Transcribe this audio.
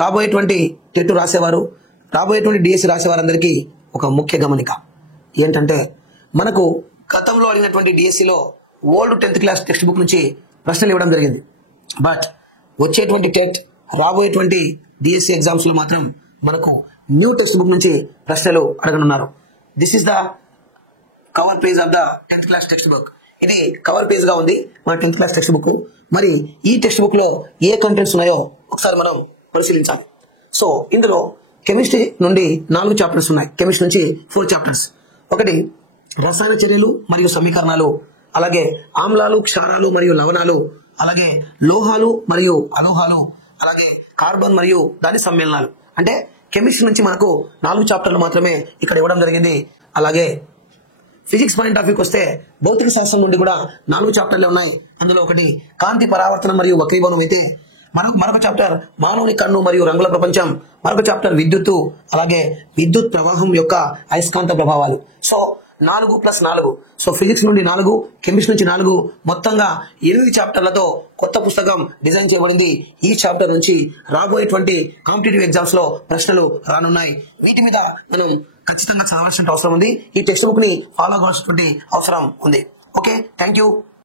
రాబోయేటువంటి టెట్ రాసేవారు, రాబోయేటువంటి డిఎస్సి రాసేవారందరికీ ఒక ముఖ్య గమనిక ఏంటంటే, మనకు గతంలో అడిగినటువంటి డిఎస్సిలో old 10th class text book నుంచి ప్రశ్నలు ఇవ్వడం జరిగింది. బట్ వచ్చేటువంటి టెట్, రాబోయేటువంటి డిఎస్సి ఎగ్జామ్స్ లో మాత్రం మనకు న్యూ టెక్స్ట్ బుక్ నుంచి ప్రశ్నలు అడగనున్నారు. This is the cover page of the 10th class text book. ఇది కవర్ పేజ్ గా ఉంది మన 10th క్లాస్ టెక్స్ట్ బుక్. మరి ఈ టెక్స్ట్ బుక్ లో ఏ కంటెంట్స్ ఉన్నాయో ఒకసారి మనం పరిశీలించాలి. సో ఇందులో కెమిస్ట్రీ నుండి 4 చాప్టర్స్ ఉన్నాయి. కెమిస్ట్రీ నుంచి 4 చాప్టర్స్. ఒకటి రసాయన చర్యలు మరియు సమీకరణాలు, అలాగే ఆమ్లాలు, క్షారాలు మరియు లవణాలు, అలాగే లోహాలు మరియు అలోహాలు, అలాగే కార్బన్ మరియు దాని సమ్మేళనాలు. అంటే కెమిస్ట్రీ నుంచి మనకు 4 చాప్టర్లు మాత్రమే ఇక్కడ ఇవ్వడం జరిగింది. అలాగే ఫిజిక్స్ పాయింట్ ఆఫ్ వ్యూకి వస్తే భౌతిక శాస్త్రం నుండి కూడా 4 చాప్టర్లే ఉన్నాయి. అందులో ఒకటి కాంతి పరావర్తనం మరియు వక్రీభవనం అయితే మరొక చాప్టర్ మానవుని కన్ను మరియు రంగుల ప్రపంచం, మరొక చాప్టర్ విద్యుత్తు, అలాగే విద్యుత్ ప్రవాహం యొక్క అయస్కాంత ప్రభావాలు. సో 4+4. సో ఫిజిక్స్ నుండి 4, కెమిస్ట్రీ నుంచి 4, మొత్తంగా 8 చాప్టర్లతో కొత్త పుస్తకం డిజైన్ చేయబడింది. ఈ చాప్టర్ నుంచి రాబోయేటువంటి కాంపిటేటివ్ ఎగ్జామ్స్ లో ప్రశ్నలు రానున్నాయి. వీటి మీద మనం ఖచ్చితంగా చదవాల్సిన అవసరం ఉంది. ఈ టెక్స్ట్ బుక్ ని ఫాలో కావాల్సినటువంటి అవసరం ఉంది. Okay, thank you.